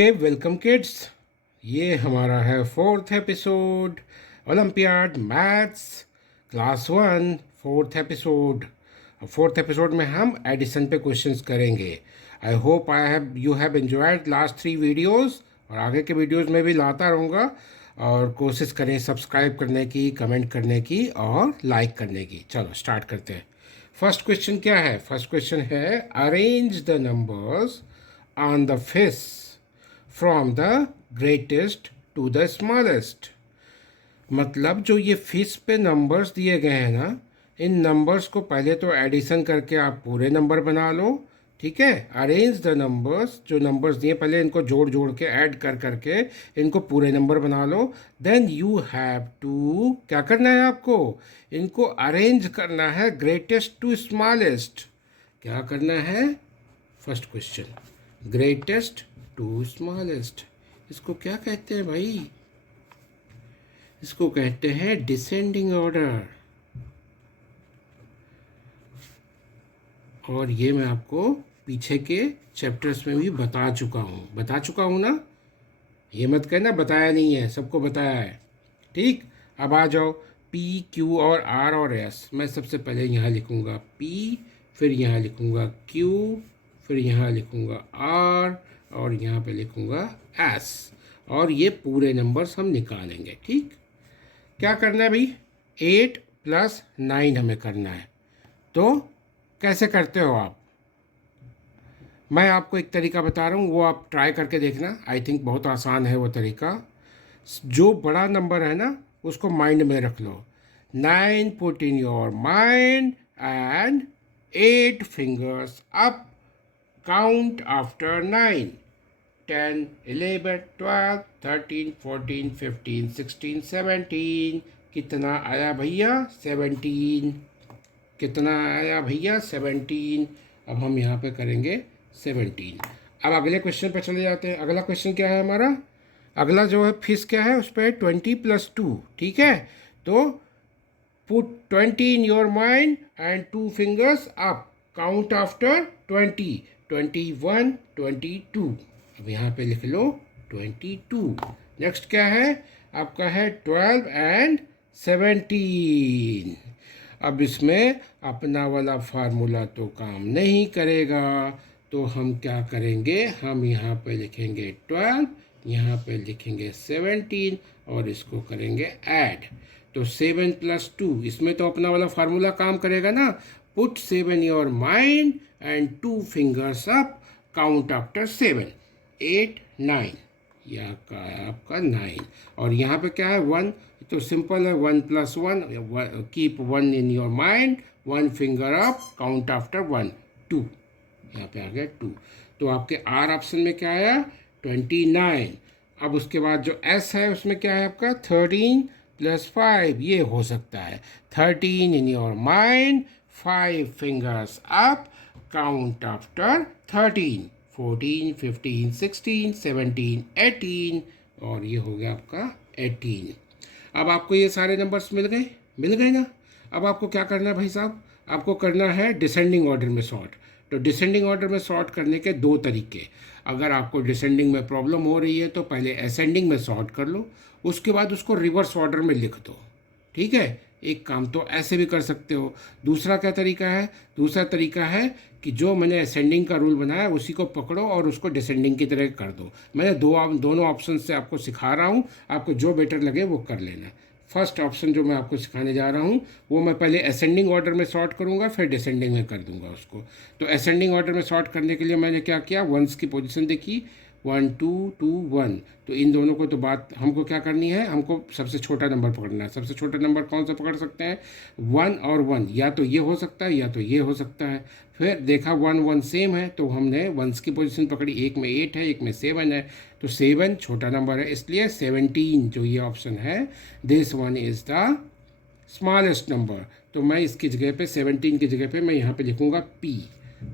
Okay, welcome kids. ये हमारा है fourth episode olympiad maths class 1। Fourth episode में हम एडिशन पे क्वेश्चंस करेंगे। I hope I have you have enjoyed last 3 videos और आगे के वीडियोस में भी लाता रहूँगा। और कोशिश करें सब्सक्राइब करने की, कमेंट करने की और लाइक करने की। चलो स्टार्ट करते हैं। फर्स्ट क्वेश्चन क्या है? फर्स्ट क्वेश्चन है arrange the numbers on the fish from the greatest to the smallest. मतलब जो ये फिश पे नंबर्स दिए गए हैं ना, इन नंबर्स को पहले तो एडिशन करके आप पूरे नंबर बना लो। ठीक है, अरेंज द नंबर्स, जो नंबर्स दिए पहले इनको जोड़ जोड़ के ऐड कर करके इनको पूरे नंबर बना लो। देन यू हैव टू क्या करना है आपको? इनको अरेंज करना है ग्रेटेस्ट टू स्मॉलेस्ट। क्या करना है? First question, greatest to smallest. इसको क्या कहते हैं भाई? इसको कहते हैं डिसेंडिंग ऑर्डर। और ये मैं आपको पीछे के चैप्टर्स में भी बता चुका हूँ ना। ये मत कहना बताया नहीं है, सबको बताया है। ठीक, अब आ जाओ। पी क्यू और आर और एस। मैं सबसे पहले यहाँ लिखूँगा पी, फिर यहाँ लिखूँगा क्यू, फिर यहाँ लिखूँगा आर और यहाँ पे लिखूँगा एस। और ये पूरे नंबर्स हम निकालेंगे। ठीक, क्या करना है भाई? 8 + 9 हमें करना है। तो कैसे करते हो आप? मैं आपको एक तरीका बता रहा हूँ, वो आप ट्राई करके देखना। आई थिंक बहुत आसान है वो तरीका। जो बड़ा नंबर है ना, उसको माइंड में रख लो। 9 put in your mind and 8 fingers up, count after 9। 10, 11, 12, 13, 14, 15, 16, 17। कितना आया भैया? 17। कितना आया भैया? 17। अब हम यहाँ पे करेंगे 17। अब अगले क्वेश्चन पे चले जाते हैं। अगला क्वेश्चन क्या है हमारा? अगला जो है फिश क्या है, उस पर 20 + 2। ठीक है, तो put 20 in your mind and 2 fingers up, count after 20। 21, 22। अब यहाँ पे लिख लो 22। नेक्स्ट क्या है आपका? है 12 एंड 17। अब इसमें अपना वाला फार्मूला तो काम नहीं करेगा, तो हम क्या करेंगे? हम यहाँ पे लिखेंगे 12, यहाँ पे लिखेंगे 17 और इसको करेंगे ऐड। तो 7 + 2, इसमें तो अपना वाला फार्मूला काम करेगा ना। Put 7 your mind and 2 fingers up, count after 7। 8, 9। यह का है आपका 9। और यहाँ पे क्या है? 1। तो सिंपल है, 1 + 1। Keep 1 in your mind, 1 finger up, count after 1, 2। यहाँ पे आ गया 2। तो आपके आर ऑप्शन में क्या आया? 29। अब उसके बाद जो एस है उसमें क्या है आपका? 13 + 5। ये हो सकता है 13 in your mind, 5 fingers up, count after 13। 14, 15, 16, 17, 18। और ये हो गया आपका 18। अब आपको ये सारे नंबर्स मिल गए ना। अब आपको क्या करना है भाई साहब? आपको करना है डिसेंडिंग ऑर्डर में सॉर्ट। तो डिसेंडिंग ऑर्डर में सॉर्ट करने के 2 तरीके। अगर आपको डिसेंडिंग में प्रॉब्लम हो रही है तो पहले असेंडिंग में सॉर्ट कर लो, उसके बाद उसको रिवर्स ऑर्डर में लिख दो। ठीक है, एक काम तो ऐसे भी कर सकते हो। दूसरा क्या तरीका है? दूसरा तरीका है कि जो मैंने असेंडिंग का रूल बनाया उसी को पकड़ो और उसको डिसेंडिंग की तरह कर दो। मैंने दोनों ऑप्शन से आपको सिखा रहा हूँ, आपको जो बेटर लगे वो कर लेना। फर्स्ट ऑप्शन जो मैं आपको सिखाने जा रहा हूँ वो मैं पहले असेंडिंग ऑर्डर में सॉर्ट करूँगा, फिर डिसेंडिंग में कर दूँगा उसको। तो असेंडिंग ऑर्डर में सॉर्ट करने के लिए मैंने क्या किया? वंस की पोजीशन देखी, 1 2 2 1। तो इन दोनों को तो बात हमको क्या करनी है? हमको सबसे छोटा नंबर पकड़ना है। सबसे छोटा नंबर कौन सा पकड़ सकते हैं? 1 और 1, या तो ये हो सकता है या तो ये हो सकता है। फिर देखा 1 1 सेम है तो हमने वंस की पोजीशन पकड़ी। एक में 8 है, एक में 7 है, तो 7 छोटा नंबर है, इसलिए 17 जो ये ऑप्शन है, this one is the smallest number. तो मैं इसकी जगह पे 17 की जगह पे मैं यहाँ पे लिखूँगा पी।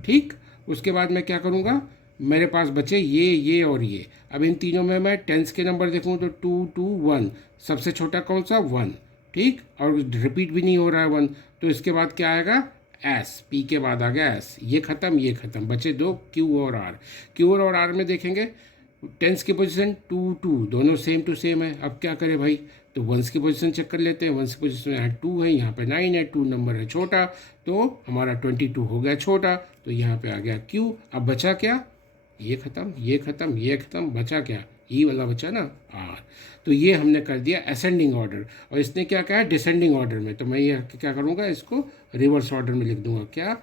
ठीक, उसके बाद मैं क्या करूँगा? मेरे पास बचे ये और ये। अब इन तीनों में मैं टेंस के नंबर देखूँ तो 2 2 1। सबसे छोटा कौन सा? 1। ठीक, और रिपीट भी नहीं हो रहा है 1। तो इसके बाद क्या आएगा? एस। पी के बाद आ गया एस। ये ख़त्म, ये ख़त्म, बचे 2 क्यू और आर। क्यू और आर में देखेंगे टेंस की पोजीशन 2 2 दोनों सेम टू सेम है। अब क्या करें भाई, तो वंस की पोजीशन चेक कर लेते हैं। वंस की पोजीशन में यहाँ 2 है, यहाँ पे 9 है, 2 नंबर है छोटा, तो हमारा 22 हो गया छोटा, तो यहाँ पे आ गया Q। अब बचा क्या, ये ख़त्म, ये ख़त्म, ये ख़त्म, बचा क्या, ई वाला बचा ना R। तो ये हमने कर दिया असेंडिंग ऑर्डर, और इसने क्या कहा है डिसेंडिंग ऑर्डर में, तो मैं ये क्या करूँगा, इसको रिवर्स ऑर्डर में लिख दूँगा, क्या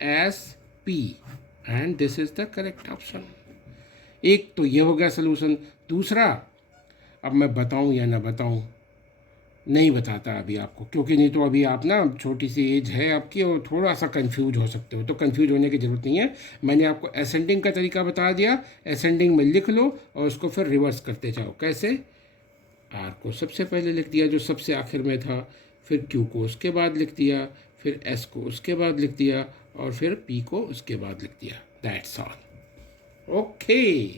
RQSP, and this is the correct option. एक तो ये हो गया सोल्यूशन। दूसरा, अब मैं बताऊं या ना बताऊं, नहीं बताता अभी आपको, क्योंकि नहीं तो अभी आप ना, छोटी सी एज है आपकी और थोड़ा सा कंफ्यूज हो सकते हो, तो कंफ्यूज होने की ज़रूरत नहीं है। मैंने आपको असेंडिंग का तरीका बता दिया, असेंडिंग में लिख लो और उसको फिर रिवर्स करते जाओ। कैसे, आर को सबसे पहले लिख दिया जो सबसे आखिर में था, फिर क्यू को उसके बाद लिख दिया, फिर एस को उसके बाद लिख दिया, और फिर पी को उसके बाद लिख दिया। That's all. ओके,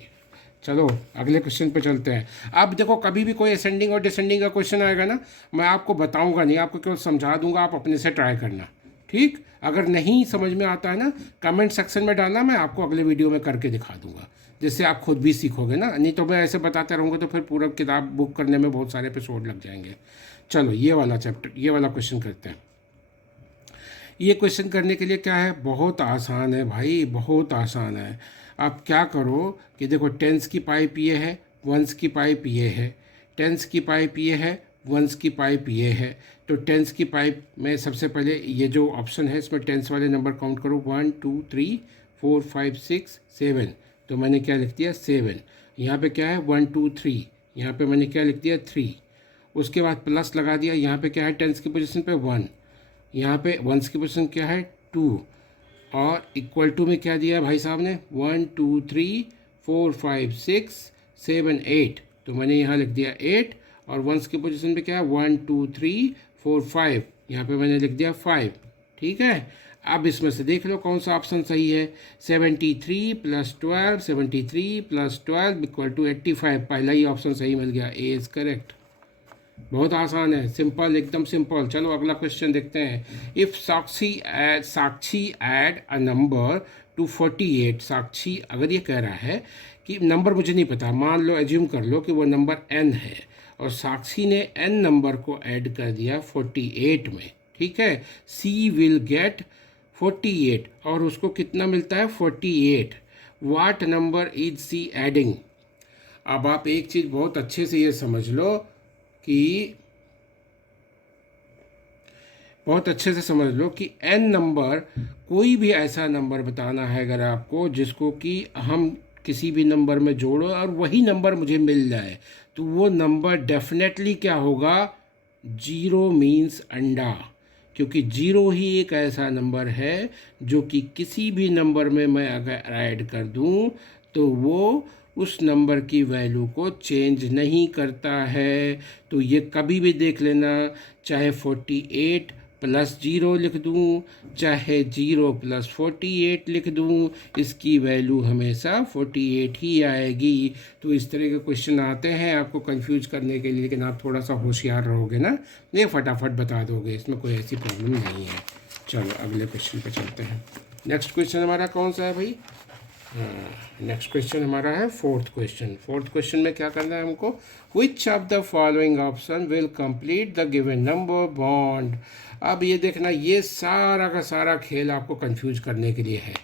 चलो अगले क्वेश्चन पे चलते हैं। अब देखो, कभी भी कोई असेंडिंग और डिसेंडिंग का क्वेश्चन आएगा ना, मैं आपको बताऊंगा नहीं, आपको केवल समझा दूंगा, आप अपने से ट्राई करना, ठीक। अगर नहीं समझ में आता है ना, कमेंट सेक्शन में डालना, मैं आपको अगले वीडियो में करके दिखा दूंगा, जिससे आप खुद भी सीखोगे ना। नहीं तो मैं ऐसे बताते रहूँगा तो फिर पूरा किताब बुक करने में बहुत सारे एपिसोड लग जाएंगे। चलो ये वाला चैप्टर, ये वाला क्वेश्चन करते हैं। ये क्वेश्चन करने के लिए क्या है, बहुत आसान है भाई, बहुत आसान है। आप क्या करो कि देखो, टेंस की पाइप ये है, वंस की पाइप ये है, टेंस की पाइप ये है, वंस की पाइप ये है। तो टेंस की पाइप में सबसे पहले ये जो ऑप्शन है, इसमें टेंस वाले नंबर काउंट करो, 1 2 3 4 5 6 7। तो मैंने क्या लिख दिया, 7। यहाँ पे क्या है, 1 2 3, यहाँ पे मैंने क्या लिख दिया, 3। उसके बाद प्लस लगा दिया, यहाँ पे क्या है, टेंस की पोजीशन पे 1, यहाँ पे वंस की पोजीशन क्या है, 2, और इक्वल टू में क्या दिया भाई साहब ने, 1 2 3 4 5 6 7 8। तो मैंने यहाँ लिख दिया 8, और वंस की पोजीशन पे क्या है, 1 2 3 4 5, यहाँ पे मैंने लिख दिया 5। ठीक है, अब इसमें से देख लो कौन सा ऑप्शन सही है। 73 + 12, 73 + 12 इक्वल टू 85। पहला ही ऑप्शन सही मिल गया, ए इज़ करेक्ट। बहुत आसान है, सिंपल, एकदम सिंपल। चलो अगला क्वेश्चन देखते हैं। If Sakshi add a number two 48, साक्षी अगर ये कह रहा है कि नंबर मुझे नहीं पता, मान लो, एज्यूम कर लो कि वो नंबर n है, और साक्षी ने n नंबर को ऐड कर दिया 48 में, ठीक है। सी विल गेट 48, और उसको कितना मिलता है, 48। वाट नंबर इज सी एडिंग। अब आप एक चीज़ बहुत अच्छे से ये समझ लो कि, बहुत अच्छे से समझ लो कि n नंबर, कोई भी ऐसा नंबर बताना है अगर आपको, जिसको कि हम किसी भी नंबर में जोड़ो और वही नंबर मुझे मिल जाए, तो वो नंबर डेफिनेटली क्या होगा, 0 मीन्स अंडा। क्योंकि 0 ही एक ऐसा नंबर है जो कि किसी भी नंबर में मैं अगर ऐड कर दूं तो वो उस नंबर की वैल्यू को चेंज नहीं करता है। तो ये कभी भी देख लेना, चाहे 48 + 0 लिख दूं, चाहे 0 + 48 लिख दूं, इसकी वैल्यू हमेशा 48 ही आएगी। तो इस तरह के क्वेश्चन आते हैं आपको कंफ्यूज करने के लिए, लेकिन आप थोड़ा सा होशियार रहोगे ना, ये फटाफट बता दोगे, इसमें कोई ऐसी प्रॉब्लम नहीं है। चलो अगले क्वेश्चन पे चलते हैं। नेक्स्ट क्वेश्चन हमारा कौन सा है भाई, नेक्स्ट क्वेश्चन हमारा है फोर्थ क्वेश्चन। फोर्थ क्वेश्चन में क्या करना है हमको, which of the following option will complete the given number bond. अब ये देखना, ये सारा का सारा खेल आपको कंफ्यूज करने के लिए है।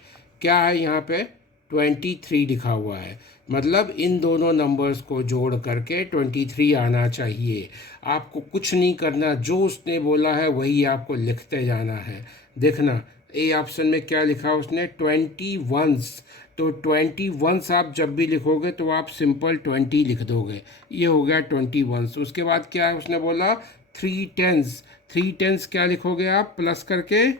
क्या है यहाँ पे, 23 लिखा हुआ है, मतलब इन दोनों नंबर्स को जोड़ करके 23 आना चाहिए। आपको कुछ नहीं करना, जो उसने बोला है वही आपको लिखते जाना है। देखना ए ऑप्शन में क्या लिखा उसने, 21। तो 21 आप जब भी लिखोगे तो आप सिंपल 20 लिख दोगे, ये हो गया 21। उसके बाद क्या है उसने बोला, 3 टेंस। 3 टेंस क्या लिखोगे आप, प्लस करके,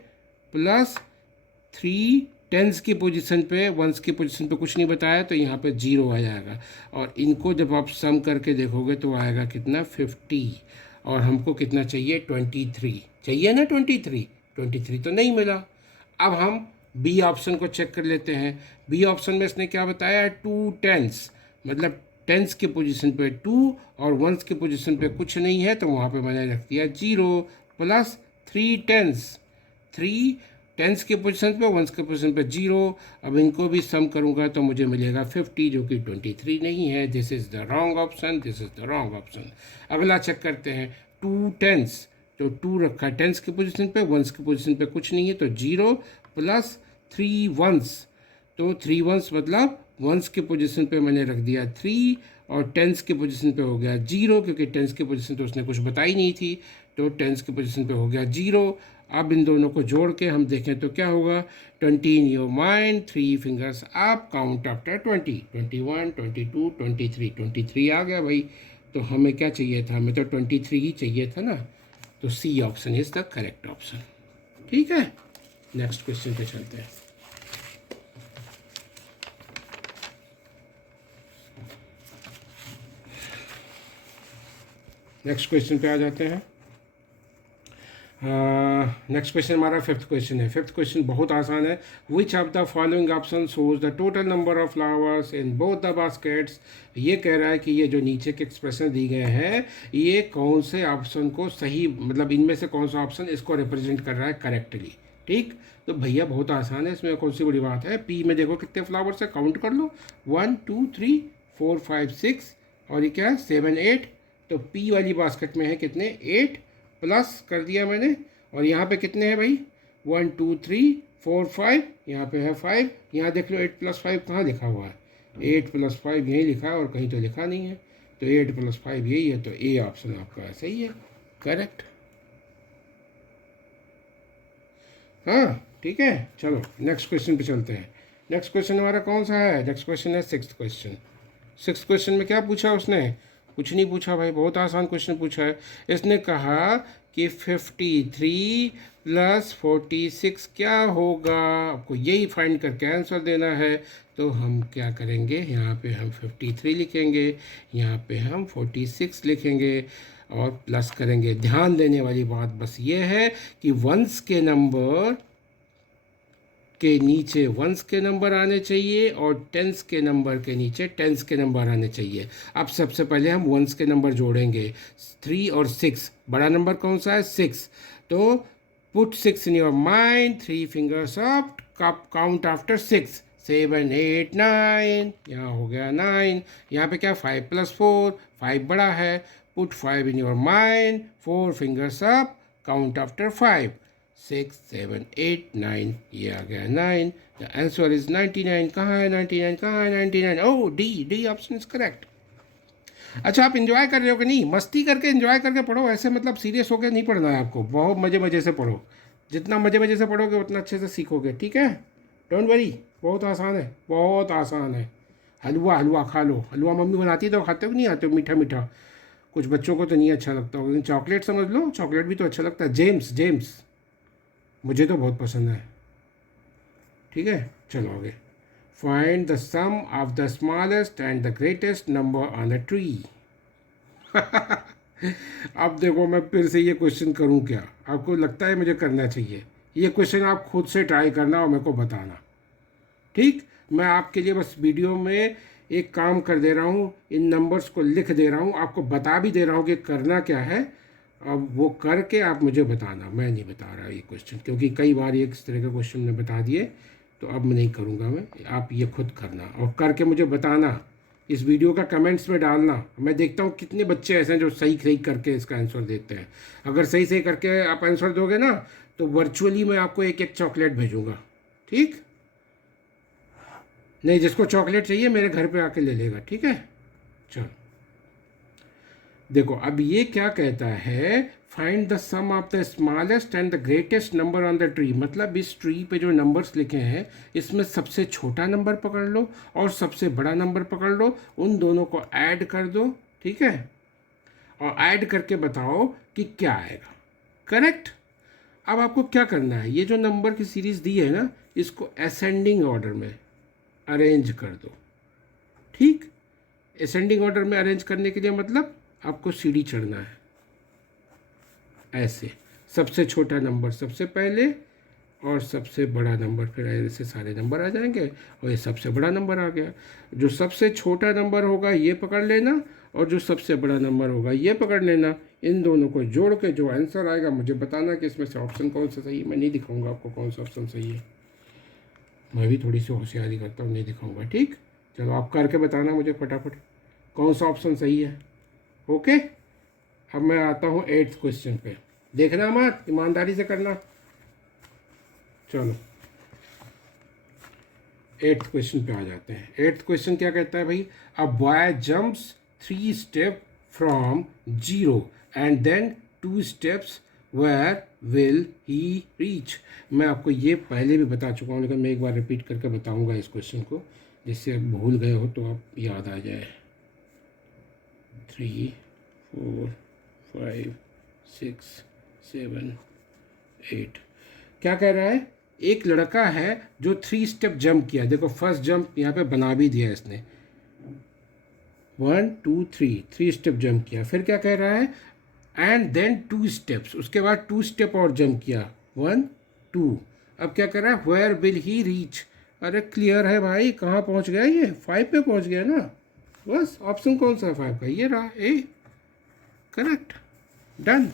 +3 टेंस की पोजीशन पे, वंस की पोजीशन पे कुछ नहीं बताया, तो यहाँ पे 0 आ जाएगा। और इनको जब आप सम करके देखोगे तो आएगा कितना, 50। और हमको कितना चाहिए, 23 चाहिए ना, 23 तो नहीं मिला। अब हम बी ऑप्शन को चेक कर लेते हैं। बी ऑप्शन में इसने क्या बताया, 2 टेंस, मतलब टेंस के पोजीशन पे 2 और वंस के पोजीशन पे कुछ नहीं है, तो वहाँ पे मैंने रख दिया 0, +3 टेंस। 3 टेंस के पोजीशन पे, वंस के पोजीशन पे 0। अब इनको भी सम करूँगा तो मुझे मिलेगा 50, जो कि 23 नहीं है। This is the wrong option, this is the wrong option. अगला चेक करते हैं, 2 टेंस, तो 2 रखा है टेंस की पोजीशन पे, वंस की पोजीशन पे कुछ नहीं है, तो 0 प्लस 3 वंस, तो 3 वंस मतलब वंस के पोजीशन पे मैंने रख दिया 3 और टेंस के पोजीशन पे हो गया 0, क्योंकि टेंस की पोजीशन तो उसने कुछ बताई नहीं थी, तो टेंस की पोजीशन पे हो गया 0। अब इन दोनों को जोड़ के हम देखें तो क्या होगा, 20 in your mind, 3 fingers up, count after 20, 21, 22, 23, 23 आ गया भाई। तो हमें क्या चाहिए था, हमें तो 23 ही चाहिए था ना, तो C option is the correct option. ठीक है, नेक्स्ट क्वेश्चन पे चलते हैं। नेक्स्ट क्वेश्चन पे आ जाते हैं। नेक्स्ट क्वेश्चन हमारा फिफ्थ क्वेश्चन है। फिफ्थ क्वेश्चन बहुत आसान है। Which of the following option shows the total number of flowers in both the baskets. ये कह रहा है कि ये जो नीचे के एक्सप्रेशन दी गए हैं, ये कौन से ऑप्शन को सही, मतलब इनमें से कौन सा ऑप्शन इसको रिप्रेजेंट कर रहा है करेक्टली। ठीक, तो भैया बहुत आसान है, इसमें कौन सी बड़ी बात है। पी में देखो कितने फ्लावर्स है, काउंट कर लो, 1 2 3 4 5 6 और ये क्या है 7 8। तो पी वाली बास्केट में है कितने, 8 प्लस कर दिया मैंने, और यहाँ पे कितने हैं भाई, 1 2 3 4 5, यहाँ पे है 5। यहाँ देख लो 8 + 5 कहाँ लिखा हुआ है, 8 + 5 यहीं लिखा है और कहीं तो लिखा नहीं है, तो 8 + 5 यही है, तो ए ऑप्शन आपका सही है, करेक्ट। हाँ ठीक है, चलो नेक्स्ट क्वेश्चन पे चलते हैं। नेक्स्ट क्वेश्चन हमारा कौन सा है, नेक्स्ट क्वेश्चन है सिक्स्थ क्वेश्चन। सिक्स्थ क्वेश्चन में क्या पूछा उसने, कुछ नहीं पूछा भाई, बहुत आसान क्वेश्चन पूछा है। इसने कहा कि 53 + 46 क्या होगा, आपको यही फाइंड करके आंसर देना है। तो हम क्या करेंगे, यहाँ पे हम 53 लिखेंगे, यहाँ पे हम 46 लिखेंगे और प्लस करेंगे। ध्यान देने वाली बात बस ये है कि वंस के नंबर के नीचे वंस के नंबर आने चाहिए और टेंस के नंबर के नीचे टेंस के नंबर आने चाहिए। अब सबसे पहले हम वंस के नंबर जोड़ेंगे, 3 और 6। बड़ा नंबर कौन सा है, 6। तो put 6 in your mind, 3 fingers up, count after 6, 7 8 9, यहाँ हो गया 9। यहाँ पे क्या 5 + 4, 5 बड़ा है, put 5 in your mind, 4 fingers up, count after 5, 6 7 8 9, ये आ गया 9। The answer is 99। कहाँ है 99, कहाँ है 99, ओह डी ऑप्शन इज करेक्ट। अच्छा, आप इंजॉय कर रहे हो कि नहीं, मस्ती करके इंजॉय करके पढ़ो, ऐसे मतलब सीरियस होकर नहीं पढ़ना है आपको, बहुत मज़े मज़े से पढ़ो, जितना मज़े मज़े से पढ़ोगे उतना अच्छे से सीखोगे, ठीक है। डोंट वरी, बहुत आसान है, बहुत आसान है। हलवा हलवा खा लो, हलवा मम्मी बनाती तो खाते हो कि नहीं आते हो, मीठा मीठा। कुछ बच्चों को तो नहीं अच्छा लगता होगा, लेकिन चॉकलेट समझ लो, चॉकलेट भी तो अच्छा लगता है। जेम्स जेम्स, मुझे तो बहुत पसंद है। ठीक है, चलो आगे। Find the sum of the smallest and the greatest number on a tree. अब देखो मैं फिर से ये क्वेश्चन करूं क्या, आपको लगता है मुझे करना चाहिए ये क्वेश्चन, आप खुद से ट्राई करना और मेरे को बताना, ठीक। मैं आपके लिए बस वीडियो में एक काम कर दे रहा हूँ, इन नंबर्स को लिख दे रहा हूँ, आपको बता भी दे रहा हूँ कि करना क्या है। अब वो करके आप मुझे बताना, मैं नहीं बता रहा ये क्वेश्चन, क्योंकि कई बार ये इस तरह के क्वेश्चन ने बता दिए, तो अब मैं नहीं करूँगा मैं, आप ये खुद करना और करके मुझे बताना, इस वीडियो का कमेंट्स में डालना। मैं देखता हूँ कितने बच्चे ऐसे हैं जो सही सही करके इसका आंसर देते हैं। अगर सही सही करके आप आंसर दोगे ना, तो वर्चुअली मैं आपको एक एक चॉकलेट भेजूँगा, ठीक। नहीं, जिसको चॉकलेट चाहिए मेरे घर पे आके ले लेगा, ठीक है। चलो देखो, अब ये क्या कहता है, find the sum of the smallest and the greatest number on the tree. मतलब इस ट्री पे जो नंबर्स लिखे हैं, इसमें सबसे छोटा नंबर पकड़ लो और सबसे बड़ा नंबर पकड़ लो, उन दोनों को ऐड कर दो, ठीक है, और ऐड करके बताओ कि क्या आएगा, करेक्ट। अब आपको क्या करना है, ये जो नंबर की सीरीज़ दी है ना, इसको असेंडिंग ऑर्डर में अरेंज कर दो, ठीक। असेंडिंग ऑर्डर में अरेंज करने के लिए मतलब आपको सीढ़ी चढ़ना है, ऐसे सबसे छोटा नंबर सबसे पहले और सबसे बड़ा नंबर, फिर ऐसे सारे नंबर आ जाएंगे और ये सबसे बड़ा नंबर आ गया। जो सबसे छोटा नंबर होगा ये पकड़ लेना और जो सबसे बड़ा नंबर होगा ये पकड़ लेना। इन दोनों को जोड़ के जो आंसर आएगा मुझे बताना कि इसमें से ऑप्शन कौन सा सही है। मैं नहीं दिखाऊंगा आपको कौन सा ऑप्शन सही है, मैं भी थोड़ी सी होशियारी करता हूँ, नहीं दिखाऊंगा। ठीक, चलो आप करके बताना मुझे फटाफट कौन सा ऑप्शन सही है। ओके, अब मैं आता हूँ 8th क्वेश्चन पे। देखना मत, ईमानदारी से करना। चलो 8th क्वेश्चन पे आ जाते हैं। 8th क्वेश्चन क्या कहता है भाई, a boy jumps 3 step from 0 and then 2 steps, where will he reach. मैं आपको ये पहले भी बता चुका हूँ, लेकिन मैं एक बार रिपीट करके बताऊँगा इस क्वेश्चन को, जिससे आप भूल गए हो तो आप याद आ जाए। 3 4 5 6 7 8 क्या कह रहा है, एक लड़का है जो 3 स्टेप जंप किया। देखो फर्स्ट जंप यहाँ पे बना भी दिया इसने, 1 2 3 स्टेप जंप किया। फिर क्या कह रहा है, एंड देन 2 स्टेप्स, उसके बाद 2 स्टेप और जंप किया, 1 2। अब क्या कर रहा है, वेयर विल ही रीच। अरे क्लियर है भाई, कहाँ पहुँच गया ये, 5 पे पहुँच गया ना। बस ऑप्शन कौन सा है 5 का, ये रहा ए, करेक्ट, डन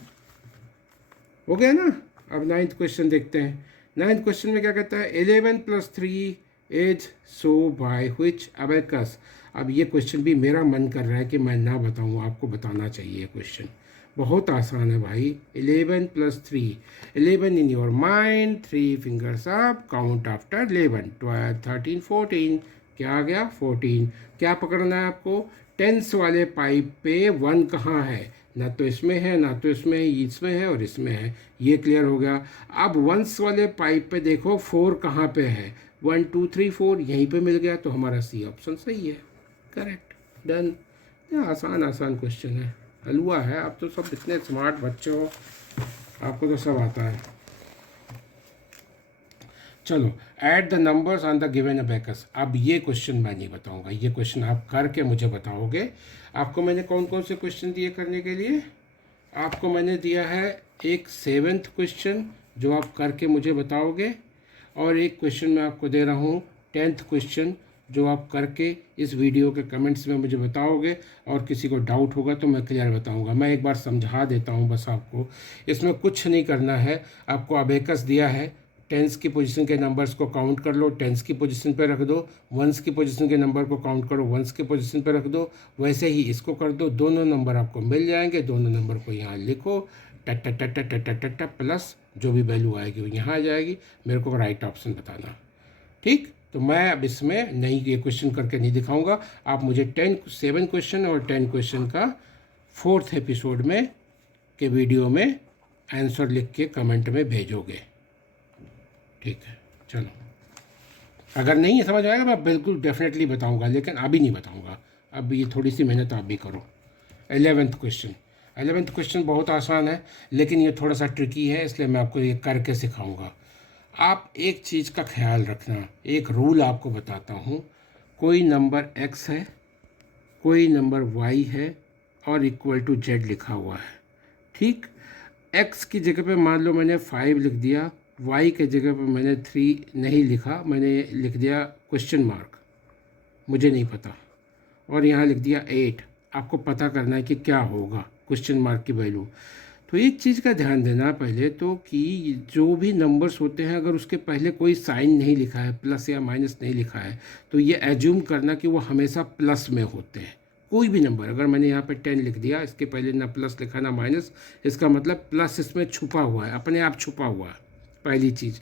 हो गया ना। अब 9th क्वेश्चन देखते हैं। 9th क्वेश्चन में क्या कहता है, 11 + 3 is so by which abacus. अब ये क्वेश्चन भी मेरा मन कर रहा है कि मैं ना बताऊँ, आपको बताना चाहिए। ये क्वेश्चन बहुत आसान है भाई। 11 + 3, 11 in your mind, 3 fingers up, count after 11, 12 13 14। क्या आ गया, 14। क्या पकड़ना है आपको, टेंस वाले पाइप पे 1 कहाँ है, ना तो इसमें है, ना तो इसमें है, इसमें है और इसमें है। ये क्लियर हो गया। अब वंस वाले पाइप पे देखो 4 कहाँ पे है, 1 2 3 4 यहीं पे मिल गया, तो हमारा सी ऑप्शन सही है, करेक्ट, डन। ये आसान आसान क्वेश्चन है, हलवा है। आप तो सब इतने स्मार्ट बच्चे हो, आपको तो सब आता है। चलो, add the numbers on the given abacus. अब ये क्वेश्चन मैं नहीं बताऊंगा, ये क्वेश्चन आप करके मुझे बताओगे। आपको मैंने कौन कौन से क्वेश्चन दिए करने के लिए, आपको मैंने दिया है एक 7th क्वेश्चन जो आप करके मुझे बताओगे, और एक क्वेश्चन मैं आपको दे रहा हूँ 10th क्वेश्चन जो आप करके इस वीडियो के कमेंट्स में मुझे बताओगे। और किसी को डाउट होगा तो मैं क्लियर बताऊंगा। मैं एक बार समझा देता हूँ बस आपको, इसमें कुछ नहीं करना है। आपको अबेकस दिया है, टेंस की पोजीशन के नंबर्स को काउंट कर लो, टेंस की पोजीशन पे रख दो, वंस की पोजीशन के नंबर को काउंट करो, वंस की पोजीशन पे रख दो। वैसे ही इसको कर दो, दोनों नंबर आपको मिल जाएंगे। दोनों नंबर को यहाँ लिखो, टट टट टट टट टट टट प्लस जो भी वैल्यू आएगी वो यहाँ आ जाएगी। मेरे को राइट ऑप्शन बताना, ठीक। तो मैं अब इसमें नहीं, ये क्वेश्चन करके नहीं दिखाऊंगा। आप मुझे 7 क्वेश्चन और 10 क्वेश्चन का 4th एपिसोड में के वीडियो में आंसर लिख के कमेंट में भेजोगे, ठीक है। चलो, अगर नहीं समझ आएगा मैं बिल्कुल डेफिनेटली बताऊंगा, लेकिन अभी नहीं बताऊंगा। अब ये थोड़ी सी मेहनत आप भी करो। 11th क्वेश्चन, 11th क्वेश्चन बहुत आसान है, लेकिन ये थोड़ा सा ट्रिकी है, इसलिए मैं आपको ये करके सिखाऊंगा। आप एक चीज़ का ख्याल रखना, एक रूल आपको बताता हूँ। कोई नंबर x है, कोई नंबर y है और इक्वल टू z लिखा हुआ है, ठीक। x की जगह पे मान लो मैंने 5 लिख दिया, y के जगह पे मैंने 3 नहीं लिखा, मैंने लिख दिया क्वेश्चन मार्क, मुझे नहीं पता, और यहाँ लिख दिया 8। आपको पता करना है कि क्या होगा क्वेश्चन मार्क की वैल्यू। तो एक चीज़ का ध्यान देना पहले तो, कि जो भी नंबर्स होते हैं अगर उसके पहले कोई साइन नहीं लिखा है, प्लस या माइनस नहीं लिखा है, तो ये एज्यूम करना कि वो हमेशा प्लस में होते हैं। कोई भी नंबर, अगर मैंने यहाँ पे 10 लिख दिया, इसके पहले ना प्लस लिखा ना माइनस, इसका मतलब प्लस इसमें छुपा हुआ है, अपने आप छुपा हुआ है, पहली चीज़।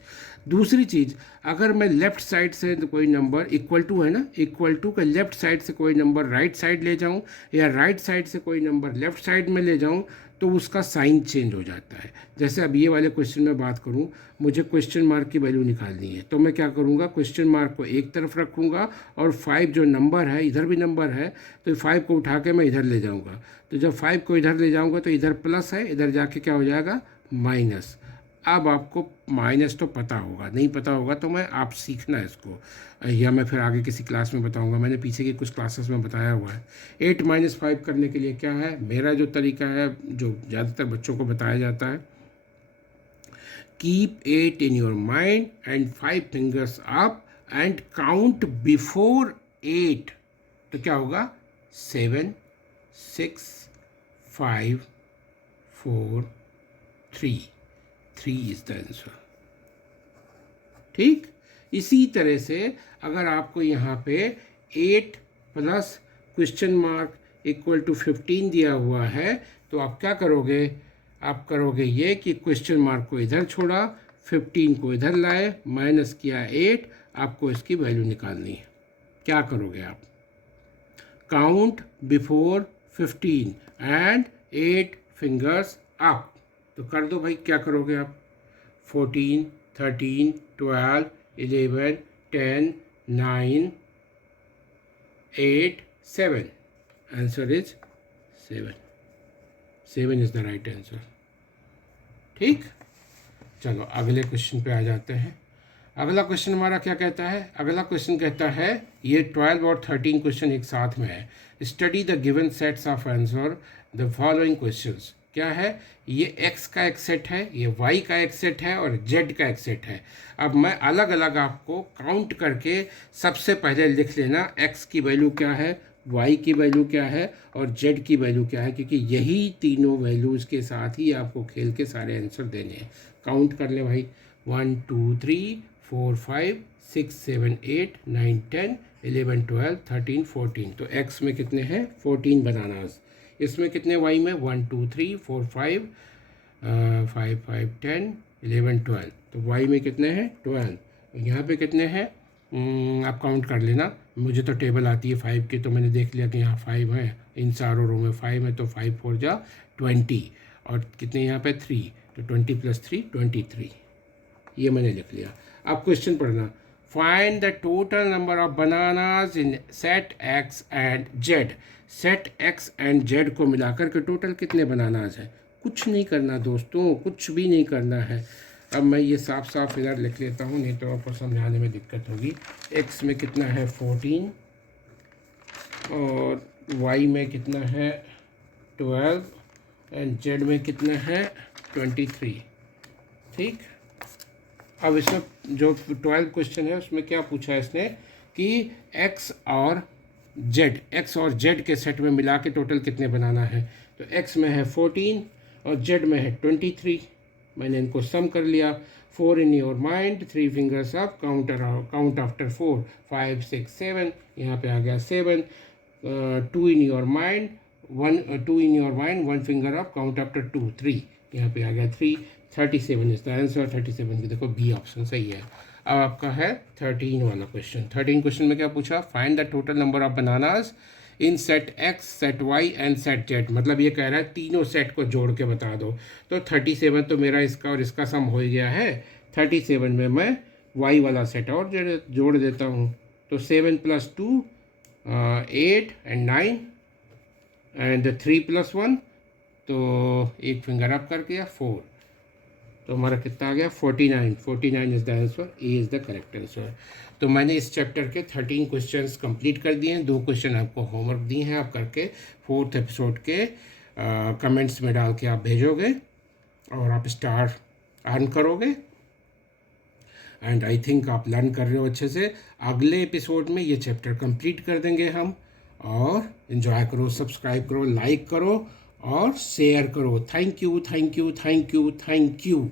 दूसरी चीज़, अगर मैं लेफ़्ट साइड से कोई नंबर इक्वल टू है ना, इक्वल टू का लेफ़्ट साइड से कोई नंबर राइट साइड ले जाऊं, या राइट साइड से कोई नंबर लेफ़्ट साइड में ले जाऊं, तो उसका साइन चेंज हो जाता है। जैसे अब ये वाले क्वेश्चन में बात करूं, मुझे क्वेश्चन मार्क की वैल्यू निकालनी है, तो मैं क्या करूंगा, क्वेश्चन मार्क को एक तरफ रखूंगा और 5 जो नंबर है, इधर भी नंबर है, तो 5 को उठा के मैं इधर ले जाऊंगा। तो जब 5 को इधर ले जाऊंगा तो इधर प्लस है, इधर जाके क्या हो जाएगा, माइनस। अब आपको माइनस तो पता होगा, नहीं पता होगा तो मैं आप सीखना है इसको, या मैं फिर आगे किसी क्लास में बताऊंगा। मैंने पीछे की कुछ क्लासेस में बताया हुआ है। 8 - 5 करने के लिए क्या है, मेरा जो तरीका है, जो ज़्यादातर बच्चों को बताया जाता है, keep 8 in your mind and 5 fingers up and count before 8। तो क्या होगा, 7 6 5 4 3 3 इज द आंसर। ठीक, इसी तरह से अगर आपको यहाँ पे 8 plus question mark equal to 15 दिया हुआ है तो आप क्या करोगे, आप करोगे ये कि क्वेश्चन मार्क को इधर छोड़ा, 15 को इधर लाए, माइनस किया 8, आपको इसकी वैल्यू निकालनी है। क्या करोगे आप, count before 15 and 8 fingers up. तो कर दो भाई, क्या करोगे आप, 14 13 12 11 10 9 8 7, answer is 7। 7 is the right answer. ठीक, चलो अगले क्वेश्चन पे आ जाते हैं। अगला क्वेश्चन हमारा क्या कहता है, अगला क्वेश्चन कहता है, ये 12 और 13 क्वेश्चन एक साथ में है। Study the given sets of answer the following questions. क्या है, ये x का एक सेट है, ये y का एक सेट है और z का एक सेट है। अब मैं अलग अलग आपको काउंट करके सबसे पहले लिख लेना x की वैल्यू क्या है, y की वैल्यू क्या है और z की वैल्यू क्या है, क्योंकि यही तीनों वैल्यूज़ के साथ ही आपको खेल के सारे आंसर देने हैं। काउंट कर ले भाई, 1 2 3 4 5 6 7 8 9 10 11 12 13 14। तो x में कितने हैं, 14 बनानास। इसमें कितने y में, 1 2 3 4 5 5 5 10 11 12। तो y में कितने हैं, 12। यहाँ पे कितने हैं, आप काउंट कर लेना, मुझे तो टेबल आती है 5 की, तो मैंने देख लिया कि यहाँ 5 है, इन चारों रो में 5 है, तो 5 4 जा 20 और कितने यहाँ पे 3, तो 20 + 3 23। ये मैंने लिख लिया। अब क्वेश्चन पढ़ना, find the total number of bananas in set x and Z. Set x and Z को मिलाकर के टोटल कितने बनानाज हैं। कुछ नहीं करना दोस्तों, कुछ भी नहीं करना है। अब मैं ये साफ साफ इधर लिख लेता हूँ, नहीं तो आपको समझाने में दिक्कत होगी। एक्स में कितना है 14 और वाई में कितना है 12 एंड जेड में कितना है 23। ठीक, अब इसमें जो 12 क्वेश्चन है उसमें क्या पूछा है इसने कि x और z के सेट में मिला के टोटल कितने बनाना है। तो x में है 14 और z में है 23। मैंने इनको सम कर लिया। 4 in your mind, 3 fingers up, count after 4 5 6 7, यहाँ पे आ गया 7। 2 in your mind, 1 finger up, count after 2 3, यहाँ पे आ गया 3। 37 इज द आंसर। 37 की देखो बी ऑप्शन सही है। अब आपका है 13 वाला क्वेश्चन। 13 क्वेश्चन में क्या पूछा, find the total number of bananas in set X, set Y and set Z. मतलब ये कह रहा है तीनों सेट को जोड़ के बता दो। तो 37 तो मेरा इसका और इसका सम हो गया है। 37 में मैं वाई वाला सेट और जोड़ देता हूँ। तो 7 + 2 8 एंड 9 एंड 3 + 1, तो एक फिंगर अप कर गया 4। तो हमारा कितना आ गया 49। 49 is the answer, A is the correct answer. तो मैंने इस चैप्टर के 13 क्वेश्चंस कंप्लीट कर दिए हैं। 2 क्वेश्चन आपको होमवर्क दिए हैं, आप करके 4th एपिसोड के कमेंट्स में डाल के आप भेजोगे और आप स्टार अर्न करोगे। एंड आई थिंक आप लर्न कर रहे हो अच्छे से। अगले एपिसोड में ये चैप्टर कंप्लीट कर देंगे हम। और इन्जॉय करो, सब्सक्राइब करो, लाइक करो और शेयर करो। Thank you, thank you, thank you, thank you.